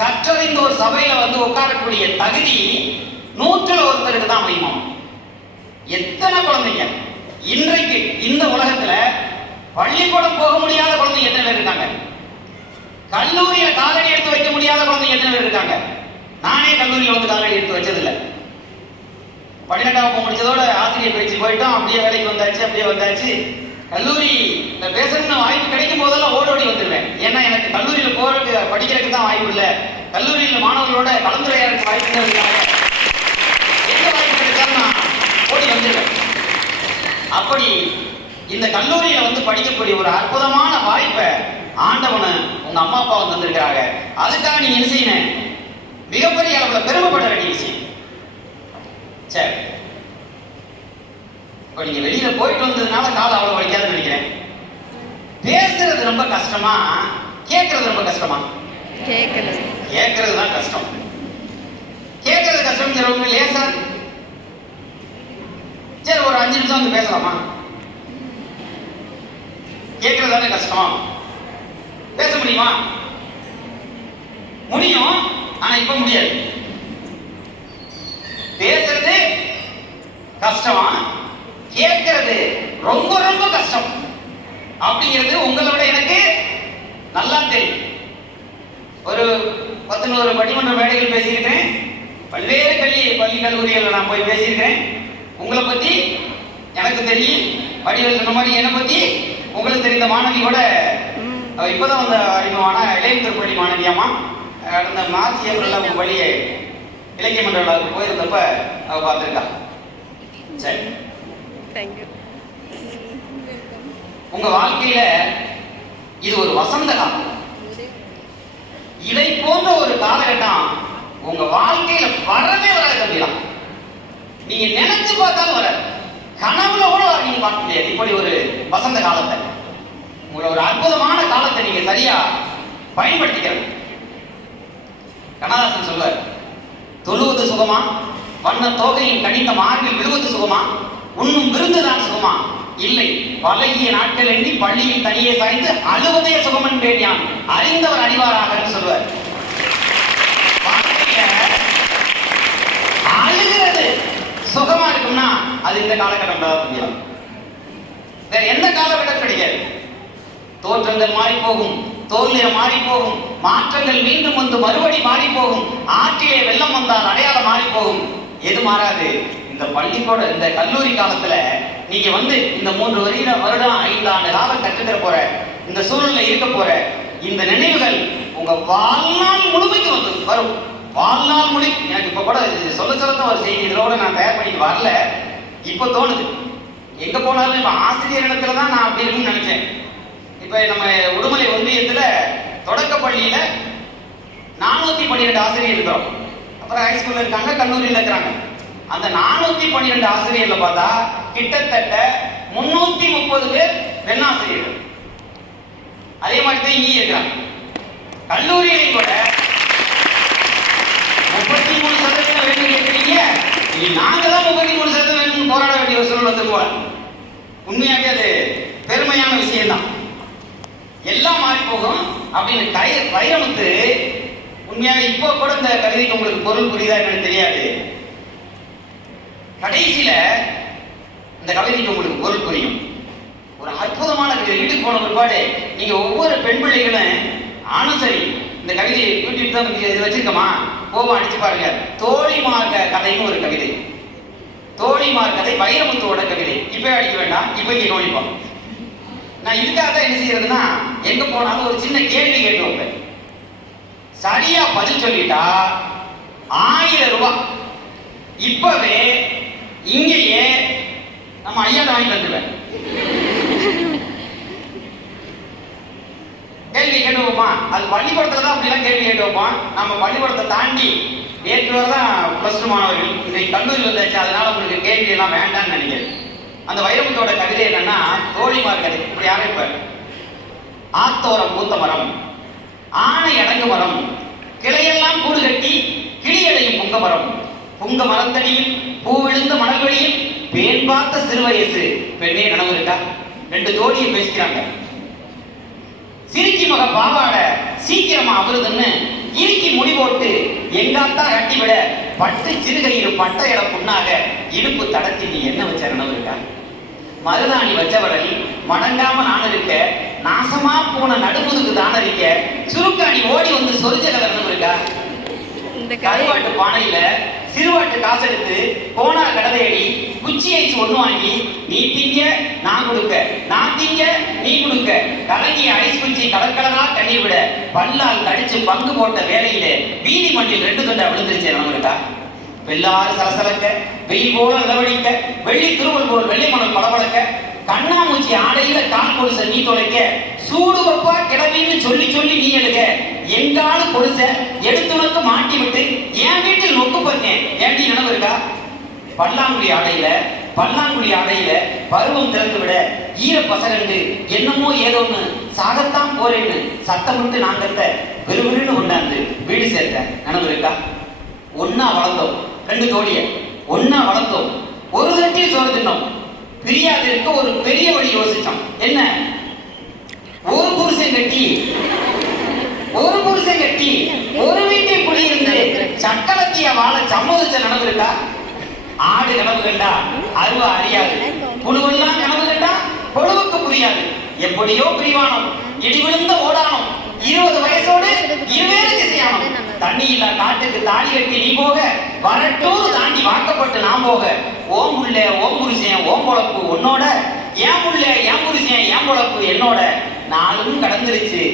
கற்றறிந்த ஒரு சபையில வந்து உட்காரக்கூடிய தகுதி 100ல் ஒருத்தருக்கு தான் அமையுமா? எத்தனை குழந்தைங்க இன்றைக்கு இந்த உலகத்துல பள்ளிக்கூடம் போக முடியாத குழந்தைங்க எத்தனை பேர் இருக்காங்க? கல்லூரியில காலடி எடுத்து வைக்க முடியாத குழந்தைங்க எத்தனை பேர் இருக்காங்க? நானே கல்லூரியில வந்து காலடி எடுத்து வச்சதில்லை. 12ஆம் வகுப்பு முடிச்சதோட ஆசிரியர் பயிற்சி போயிட்டோம், அப்படியே வேலைக்கு வந்தாச்சு, அப்படியே வந்தாச்சு. கல்லூரி இந்த பேசணும்னு வாய்ப்பு கிடைக்கும் போதெல்லாம் ஓடோடி வந்துடுவேன். ஏன்னா எனக்கு கல்லூரியில் போறதுக்கு படிக்கிறதுக்கு தான் வாய்ப்பு இல்லை, கல்லூரியில் மாணவர்களோட கலந்துரையாடுறதுக்கு வாய்ப்பு இருக்காங்க, எந்த வாய்ப்பு கிடைச்சாலும் நான் ஓடி வந்துடுவேன். அப்படி இந்த கல்லூரியில வந்து படிக்கக்கூடிய ஒரு அற்புதமான வாய்ப்பை ஆண்டவனு உங்க அம்மா அப்பா வந்து வந்திருக்கிறாங்க. அதுக்காக நீங்க என்ன செய்யணும்? மிகப்பெரிய அளவுல பெருமைப்பட வேண்டிய விஷயம். சரி, இப்போ நீங்க வெளியில போயிட்டு வந்ததுனால காலம் அவ்வளவு வலிக்காதுன்னு நினைக்கிறேன். பேசுறது ரொம்ப கஷ்டமா, கேட்கறது ரொம்ப கஷ்டமா? கேட்கறது தான் கஷ்டம். கேட்கறது கஷ்டம் சொல்றவங்க லேசா, சரி ஒரு 5 நிமிஷம் வந்து பேசலாமா? கேட்கறது தானே கஷ்டம். பேச முடியுமா? முடியும், ஆனா இப்ப முடியாது. பேசுறது கஷ்டமா, கேட்கறது ரொம்ப ரொம்ப கஷ்டம் அப்படிங்கிறது உங்களை விட எனக்கு நல்லா தெரியும். ஒரு 11 பட்டிமன்ற மேடைகள் பேசியிருக்கிறேன், பல்வேறு பள்ளி கல்லூரிகளில் நான் போய் பேசியிருக்கிறேன். உங்களை பத்தி எனக்கு தெரியும், வடிவேல் சொன்ன மாதிரி என்னை பத்தி உங்களுக்கு தெரிந்த மாணவியோட இப்போதான் வந்து அறிமுகமான இளையம் திருப்பள்ளி மாணவியாமா கடந்த மார்ச் ஏப்ரல்ல உங்க வழியை இலக்கிய மன்ற விழாவுக்கு போயிருந்தப்ப அவ பார்த்துருக்கா. சரி, உங்க வாழ்க்கையில இது ஒரு வசந்த காலம். இதை போன்ற ஒரு காலகட்டம் உங்க வாழ்க்கையில வரவே வராது தம்பிலாம். நீங்க நினைச்சு பார்த்தாலும் வராது, கனவுல கூட நீங்க பார்க்க முடியாது இப்படி ஒரு வசந்த காலத்தை. உங்களை ஒரு அற்புதமான காலத்தை நீங்க சரியா பயன்படுத்திக்கிறது. கண்ணதாசன் சொல்வார், தொழுவது சுகமா, வண்ண தோகையின் கணித்த மார்பில் விழுவது சுகமா, உண்ணும் விருந்துதான் சுகமா, இல்லை பழகிய நாட்கள் எண்ணி பள்ளியில் தனியே சாய்ந்து அழுவதே சுகமன் பேடியான் அறிந்தவர் அறிவாராக சொல்வார். அழுகிறது சுகமா இருக்கும்னா அது இந்த காலகட்டம் தான் முடியும், வேற எந்த காலகட்டம் கிடைக்காது. தோற்றங்கள் மாறி போகும், தோல் நிறம் மாறி போகும், மாற்றங்கள் மீண்டும் வந்து மறுபடி மாறி போகும், ஆற்றிலே வெள்ளம் வந்தால் அடையாளம் மாறி போகும். எது மாறாது? இந்த பள்ளிக்கூட இந்த கல்லூரி காலத்துல நீங்க வந்து இந்த 3 வருடம் 5 ஆண்டு காலம் கற்றுக்கிற போற இந்த சூழல்ல இருக்க போற இந்த நினைவுகள் உங்க வாழ்நாள் முழுமைக்கு வந்து வரும். வாழ்நாள் முழு எனக்கு இப்ப கூட சொல்ல தான் ஒரு செய்தி இதோட நான் தயார் பண்ணிட்டு வரல, இப்ப தோணுது. எங்க போனாலும் இப்ப ஆசிரியர் இடத்துல தான் நான் அப்படி இருக்குன்னு நினைச்சேன். இப்ப நம்ம உடுமலை ஒன்றியத்துல தொடக்க பள்ளியில 412 ஆசிரியர் இருக்கிறோம். அப்புறம் ஹைஸ்கூல்ல இருக்காங்க, கல்லூரியில் இருக்கிறாங்க. அந்த 412 ஆசிரியர்ல பார்த்தா கிட்டத்தட்ட 330 பேர் பெண் ஆசிரியர்கள். அதே மாதிரி தான் இங்கே இருக்கிறாங்க. கல்லூரியிலையும் கூட 33% வேணும் கேட்கிறீங்க, நாங்க தான் 33% வேணும் போராட வேண்டிய ஒரு சூழல் வந்துருவோம். உண்மையாவே அது பெருமையான விஷயம் தான். எல்லாம் மாறி போகும் அப்படின்னு வைரமுத்து உண்மையாக இப்போ கூட இந்த கவிதைக்கு உங்களுக்கு பொருள் புரியுதா என்னன்னு தெரியாது. கடைசியில இந்த கவிதைக்கு உங்களுக்கு பொருள் புரியும். ஒரு அற்புதமான கவிதை. வீட்டுக்கு போன பிற்பாடு நீங்க ஒவ்வொரு பெண் பிள்ளைகளும் ஆனும் சரி இந்த கவிதை யூடியூப் தான் இது வச்சிருக்கமா போமா அடிச்சு பாருங்க. தோழிமார் கதைன்னு ஒரு கவிதை, தோழிமார் கதை வைரமுத்துவோட கவிதை. இப்பவே அடிக்க வேண்டாம், இப்ப இங்க கவனிப்போம். நான் இதுக்காக தான் என்ன செய்யறதுன்னா எங்க போனாலும் ஒரு சின்ன கேள்வி கேட்டு வைப்பேன். சரியா பதில் சொல்லிட்டா 1000 ரூபாய் இப்பவே இங்கேயே நம்ம ஐயாட்ட வாங்கி வந்துடுவேன். கேள்வி கேட்டு வைப்போம். அது பள்ளிக்கூடத்துல தான் அப்படிலாம் கேள்வி கேட்டு வைப்போம். நம்ம பள்ளிக்கூடத்தை தாண்டி நேற்று வரை தான் +2 மாணவர்கள் இன்றைக்கு கல்லூரி வந்தாச்சு, அதனால உங்களுக்கு கேள்வி எல்லாம் வேண்டாம்னு நினைக்கிறேன். அந்த வைரமுத்தோட கவிதை என்னன்னா தோழிமார் கதை. இப்படி ஆரம்பிப்பார். ஆத்தோரம் பூத்த மரம், ஆணை அடங்கு மரம், கிளையெல்லாம் கூடு கட்டி கிளியடையும் புங்க மரம், புங்க மரத்தடியில் பூ விழுந்த மணல் வெளியில் பேன் பார்த்த சிறு வயசு பெண்ணே நனவு இருக்கா? 2 தோழியை பேசிக்கிறாங்க. சிரிக்கி மக பாவாட சீக்கிரமா அவருதுன்னு இறுக்கி முடி எங்காத்தா கட்டி விட பட்டு சிறுகையில் பட்ட இட புண்ணாக இடுப்பு தடத்தில் நீ என்ன வச்ச நினைவு இருக்கா? மருதாணி வச்சவரை மடங்காம நான் இருக்க, நாசமா போன நடுமுதுக்கு தான இருக்க, சுருக்காணி ஓடி வந்து சொரிஞ்ச கதை இருக்கா? கருவாட்டு பானையில சிறுவாட்டு காசு எடுத்து கோனா கடலையடி குச்சி ஐஸ் ஒண்ணு வாங்கி நீ திங்க நான் கொடுக்க, நான் திங்க நீ கொடுக்க, கலங்கிய ஐஸ் குச்சி கடற்கடலா தண்ணீர் விட பல்லால் கடிச்சு பங்கு போட்ட வேலையில வீதி மண்ணில் 2 துண்டா விழுந்துருச்சு நம்மகிட்ட. வெள்ளாறு சலசலக்க, வெயில் போல நிலவடிக்க, வெள்ளி திருவள் போல் வெள்ளை மணல் பளபளக்க, கண்ணாமூச்சி ஆடையில கால் கொலுச நீ தொலைக்க, சூடு வப்பா கிளவின்னு சொல்லி சொல்லி நீ எழுக, எங்காலு கொலுச எடுத்துனக்கு மாட்டி விட்டு என் வீட்டில் நொக்கு பண்ணேன் ஏண்டி நினைவு இருக்கா? பல்லாங்குழி ஆடையில பருவம் திறந்து விட ஈர பசகண்டு என்னமோ ஏதோன்னு சாகத்தான் போறேன்னு சத்தமிட்டு நாங்கத்த விறுவிறுன்னு கொண்டாந்து வீடு சேர்த்த நினைவு இருக்கா? ஒன்னா வளர்ந்தோம், 2 தோழிய ஒன்னா வளர்ந்தோம், ஒரு தட்டில் சோறு தின்னோம், பிரியாதிருக்க ஒரு பெரிய வழி யோசிச்சோம். என்ன? ஒரு புருஷன் கட்டி ஒரு வீட்டில் குடியிருந்து சக்கரத்திய வாழ சம்மதிச்ச நினைவு இருக்கா? ஆடு கனவு கண்டா அருவா அறியாது, புழுவெல்லாம் கனவு கண்டா பொழுவுக்கு புரியாது. எப்படியோ பிரிவானம், இடி விழுந்த ஓடானம், 20 வயசோடு இருவேறு திசையானம். தண்ணி இல்ல காட்டுக்கு தாலி கட்டி நீ போக, வரட்டூர் தாண்டி வாக்கப்பட்டு நான் போக, ஓம் உள்ள ஓம் புருஷன் ஓம் பொழப்பு உன்னோட, ஏன் உள்ள ஏன் புருஷன் ஏன் பொழப்பு என்னோட, நாளும் கடந்துருச்சு.